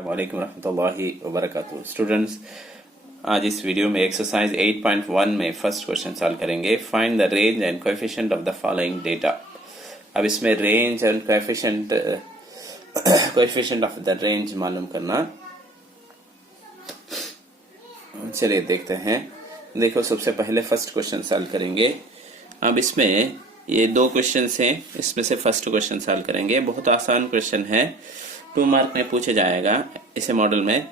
वालेकुम रहमतुल्लाहि व बरकातुहू। स्टूडेंट्स, आज इस वीडियो में एक्सरसाइज 8.1 में फर्स्ट क्वेश्चन सॉल्व करेंगे। Find the range and coefficient of the following data. अब इसमें range and coefficient of the range मालूम करना। चलिए देखते हैं। देखो, सबसे पहले फर्स्ट क्वेश्चन सॉल्व करेंगे। अब इसमें ये दो क्वेश्चन हैं, इसमें से फर्स्ट क्वेश्चन सॉल्व करेंगे। बहुत आसान क्वेश्चन है, 2 मार्क में पूछा जाएगा इसे मॉडल में।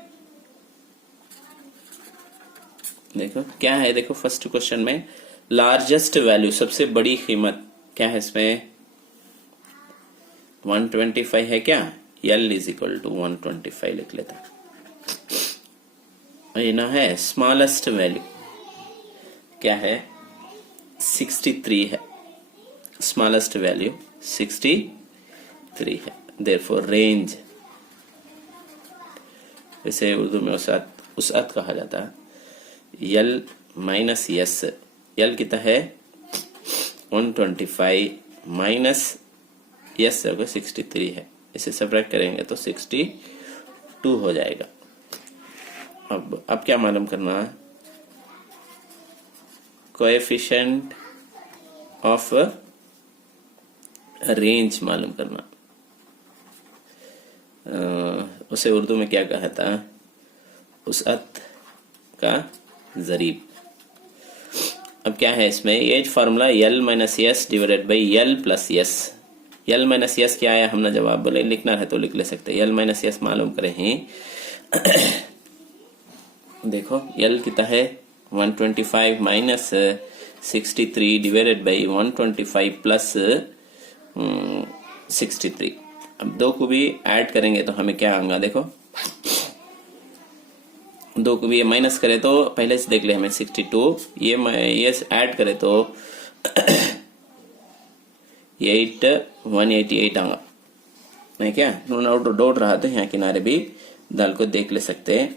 देखो क्या है, देखो फर्स्ट क्वेश्चन में लार्जेस्ट वैल्यू, सबसे बड़ी कीमत क्या है इसमें, 125 है क्या। L इज इक्वल टू 125 लिख लेता। ये ना है स्मॉलेस्ट वैल्यू क्या है, 63 है। स्मॉलेस्ट वैल्यू 63 है। देयरफॉर रेंज, इसे उर्दू में उसअत कहा जाता है। L माइनस S, L कितना है 125 माइनस S 63 है। इसे सब्ट्रैक्ट करेंगे तो 62 हो जाएगा। अब क्या मालूम करना, कोएफिशिएंट ऑफ रेंज मालूम करना। उसे उर्दू में क्या कहा था, उसअत का जरीब। अब क्या है इसमें, ये formula L minus S divided by L plus S। L minus S क्या आया, हमने जवाब बोले, लिखना है तो लिख ले सकते हैं। L माइनस S मालूम करें हैं। देखो L कितना है 125 माइनस 63 डिवाइडेड बाई 125 प्लस 63। अब दो को भी ऐड करेंगे तो हमें क्या आएगा, देखो दो को भी ये माइनस करे तो पहले से देख ले हमें 62, ये ऐड करे तो 188 आएगा। नहीं क्या, डाउट रहा तो यहाँ किनारे भी दाल को देख ले सकते हैं,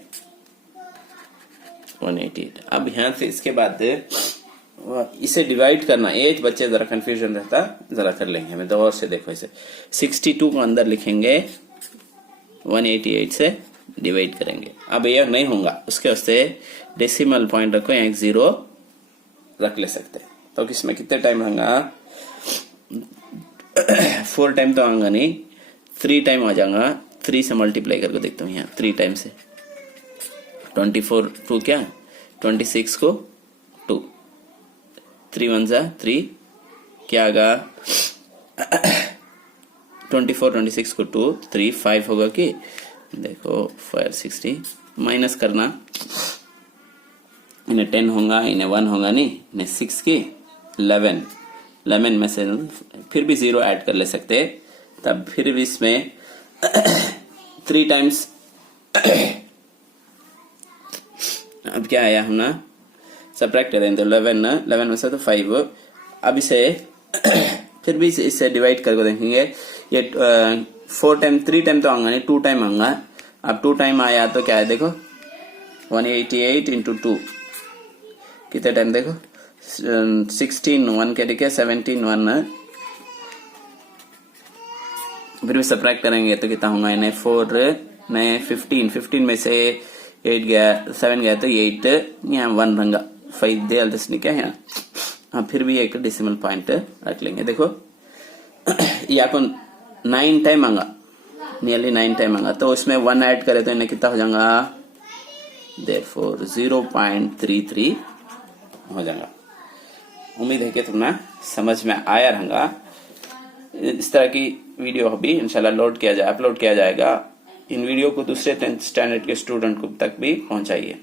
188। अब यहाँ से इसके बाद इसे डिवाइड करना। 8 बच्चे जरा कंफ्यूजन रहता, जरा कर लेंगे हमें दौर से। देखो इसे 62 को अंदर लिखेंगे, 188 से डिवाइड करेंगे। अब यह नहीं होगा, उसके वास्ते डेसिमल पॉइंट रखो, यहाँ 0 रख ले सकते। तो किसमें कितने टाइम आएगा, 4 टाइम तो आएगा नहीं, 3 टाइम आ जाएगा। 3 से मल्टीप्लाई करके देखता हूँ यहाँ, 3 टाइम से 24 2 क्या 26 को 2, 3 1 जा 3 क्या आगा 24 26 को 2 3 5 होगा कि, देखो 560 माइनस करना। इन्हें 10 होगा, इन्हें 1 होगा नहीं, इन्हें 6 की 11 में से फिर भी 0 ऐड कर ले सकते। तब फिर भी इसमें 3 टाइम्स अब क्या आया, हम ना सब्ट्रैक्ट करें तो 11 में से तो 5। अब इसे फिर भी इससे डिवाइड करके देखेंगे। ये 4 टाइम 3 टाइम तो आऊंगा नहीं, 2 टाइम आऊंगा। अब 2 टाइम आया तो क्या है, देखो 188 इंटू 2 कितने टाइम, देखो 16 1 के देखे 17 1। फिर भी सब्ट्रैक्ट करेंगे तो कितना होगा, इन्हें 4 में 15 में से 8 गया 7 गया तो 8, यहाँ 1 रंगा 5 दे अलदसनी क्या है। हाँ, फिर भी एक डेसिमल पॉइंट रख लेंगे। देखो या को 9 टाइम आंगा, नियरली 9 टाइम आंगा, तो उसमें 1 ऐड करे तो इन्हें कितना हो जाएगा, देयरफॉर 0.33 हो जाएगा। उम्मीद है कि तुम्हें समझ में आया रहेगा। इस तरह की वीडियो भी इंशाल्लाह अपलोड किया जाएगा। इन वीडियो को दूसरे 10th स्टैंडर्ड के स्टूडेंट को तक भी पहुंचाइए।